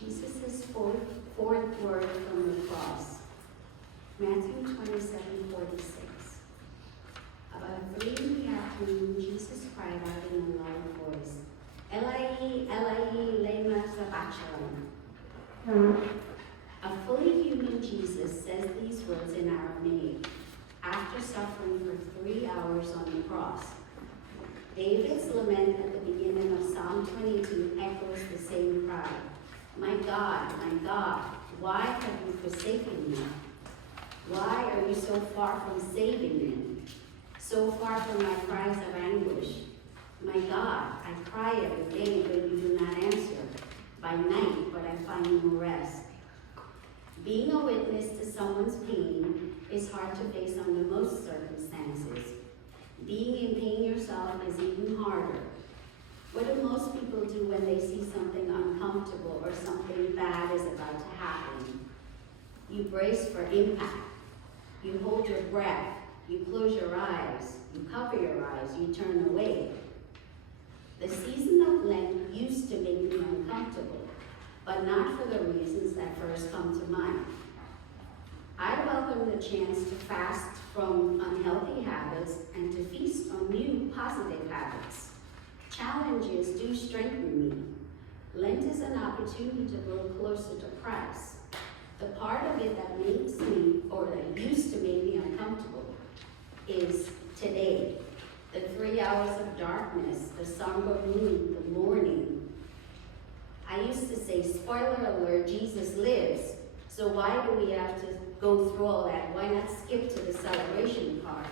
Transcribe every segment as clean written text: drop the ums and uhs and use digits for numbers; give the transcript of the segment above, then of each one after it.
Jesus' fourth word from the cross. Matthew 27:46. About 3 in the afternoon, Jesus cried out in a loud voice, Eli, Eli, lema sabachthani. A fully human Jesus says these words in Aramaic after suffering for 3 hours on the cross. David's lament at the beginning of Psalm 22 echoes the same cry. My God, why have you forsaken me? Why are you so far from saving me? So far from my cries of anguish. My God, I cry every day, but you do not answer. By night, but I find no rest. Being a witness to someone's pain is hard to face under most circumstances. Being in pain yourself is even harder. What do most people do when they see something uncomfortable or something bad is about to happen? You brace for impact. You hold your breath. You close your eyes. You cover your eyes. You turn away. The season of Lent used to make me uncomfortable, but not for the reasons that first come to mind. I welcome the chance to fast from unhealthy habits and to feast on new positive habits. Challenges do strengthen me. Lent is an opportunity to grow closer to Christ. The part of it that makes me, or that used to make me uncomfortable, is today. The 3 hours of darkness, the somber mood, the mourning. I used to say, spoiler alert, Jesus lives. So why do we have to go through all that? Why not skip to the celebration part?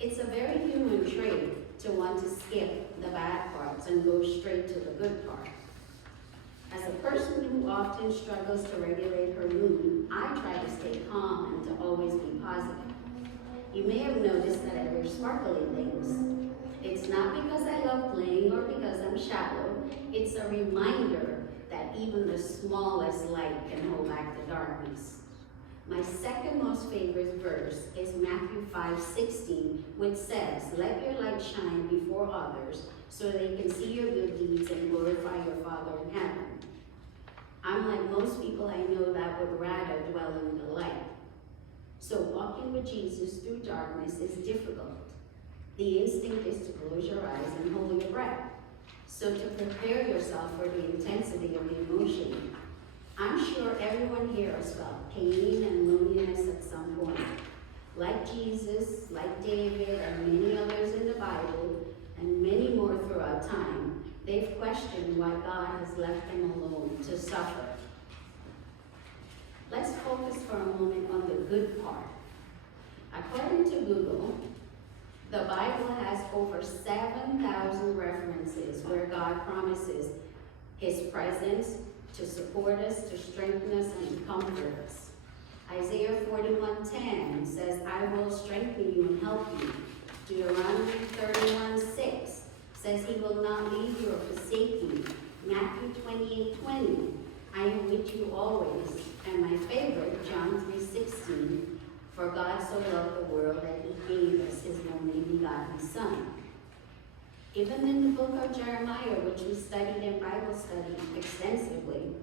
It's a very human trait to want to skip the bad parts and go straight to the good part. As a person who often struggles to regulate her mood, I try to stay calm and to always be positive. You may have noticed that I wear sparkly things. It's not because I love playing or because I'm shallow. It's a reminder that even the smallest light can hold back the darkness. My second most favorite verse is Matthew 5:16, which says, let your light shine before others so they can see your good deeds and glorify your Father in heaven. I'm like most people I know that would rather dwell in the light. So walking with Jesus through darkness is difficult. The instinct is to close your eyes and hold your breath. So to prepare yourself for the intensity of the emotion, I'm sure everyone here has felt pain and loneliness at some point. Like Jesus, like David, and many others in the Bible, and many more throughout time, they've questioned why God has left them alone to suffer. Let's focus for a moment on the good part. According to Google, the Bible has over 7,000 references where God promises his presence to support us, to strengthen us, and to comfort us. Isaiah 41:10 says, I will strengthen you and help you. Deuteronomy 31:6 says he will not leave you or forsake you. Matthew 28:20, I am with you always. And my favorite, John 3:16, for God so loved the world that he gave us his only begotten Son. Even in the book of Jeremiah, which we studied in Bible study extensively,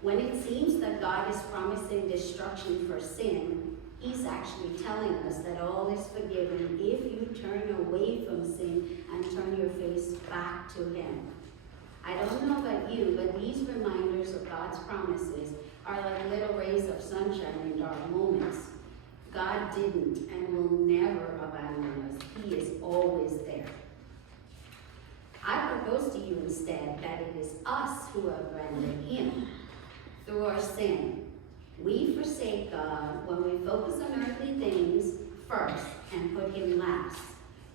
when it seems that God is promising destruction for sin, he's actually telling us that all is forgiven if you turn away from sin and turn your face back to him. I don't know about you, but these reminders of God's promises are like little rays of sunshine in dark moments. God didn't and will never abandon us. He is always there. I propose to you instead that it is us who have abandoned him through our sin. We forsake God when we focus on earthly things first and put him last.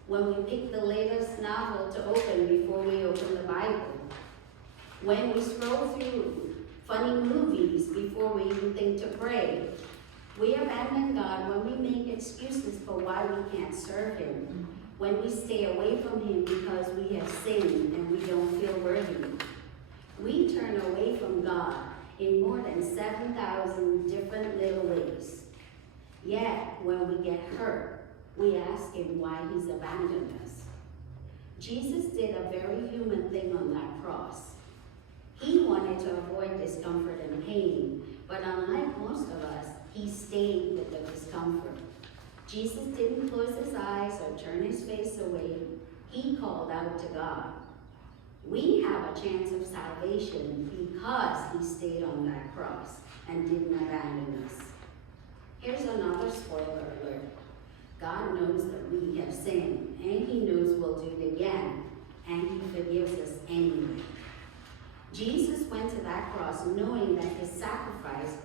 When we pick the latest novel to open before we open the Bible. When we scroll through funny movies before we even think to pray. We abandon God when we make excuses for why we can't serve him. When we stay away from him because we have sinned and we don't feel worthy. We turn away from God in more than 7,000 different little ways. Yet, when we get hurt, we ask him why he's abandoned us. Jesus did a very human thing on that cross. He wanted to avoid Jesus didn't close his eyes or turn his face away. He called out to God. We have a chance of salvation because he stayed on that cross and didn't abandon us. Here's another spoiler alert. God knows that we have sinned, and he knows we'll do it again, and he forgives us anyway. Jesus went to that cross knowing that his sacrifice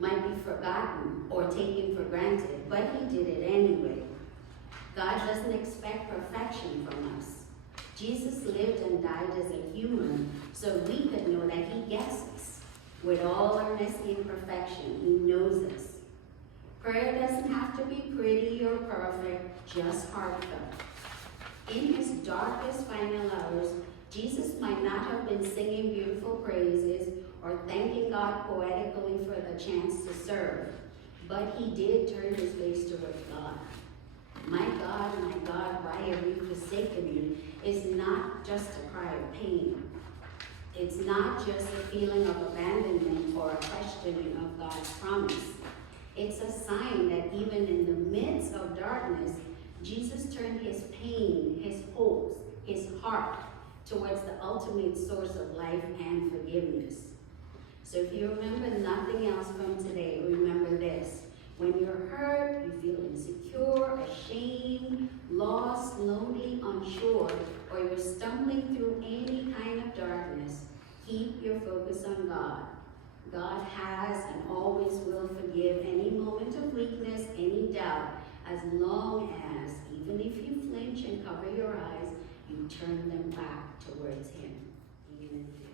might be forgotten or taken for granted, but he did it anyway. God doesn't expect perfection from us. Jesus lived and died as a human so we could know that he gets us. With all our messy imperfection, he knows us. Prayer doesn't have to be pretty or perfect, just heartfelt. In his darkest final hours, Jesus might not have been singing beautiful praises or thanking God poetically for the chance to serve, but he did turn his face towards God. My God, why have you forsaken me? Is not just a cry of pain. It's not just a feeling of abandonment or a questioning of God's promise. It's a sign that even in the midst of darkness, Jesus turned his pain, his hopes, his heart towards the ultimate source of life and forgiveness. So if you remember nothing else from today, remember this. When you're hurt, you feel insecure, ashamed, lost, lonely, unsure, or you're stumbling through any kind of darkness, keep your focus on God. God has and always will forgive any moment of weakness, any doubt, as long as, even if you flinch and cover your eyes, you turn them back towards him, even in fear.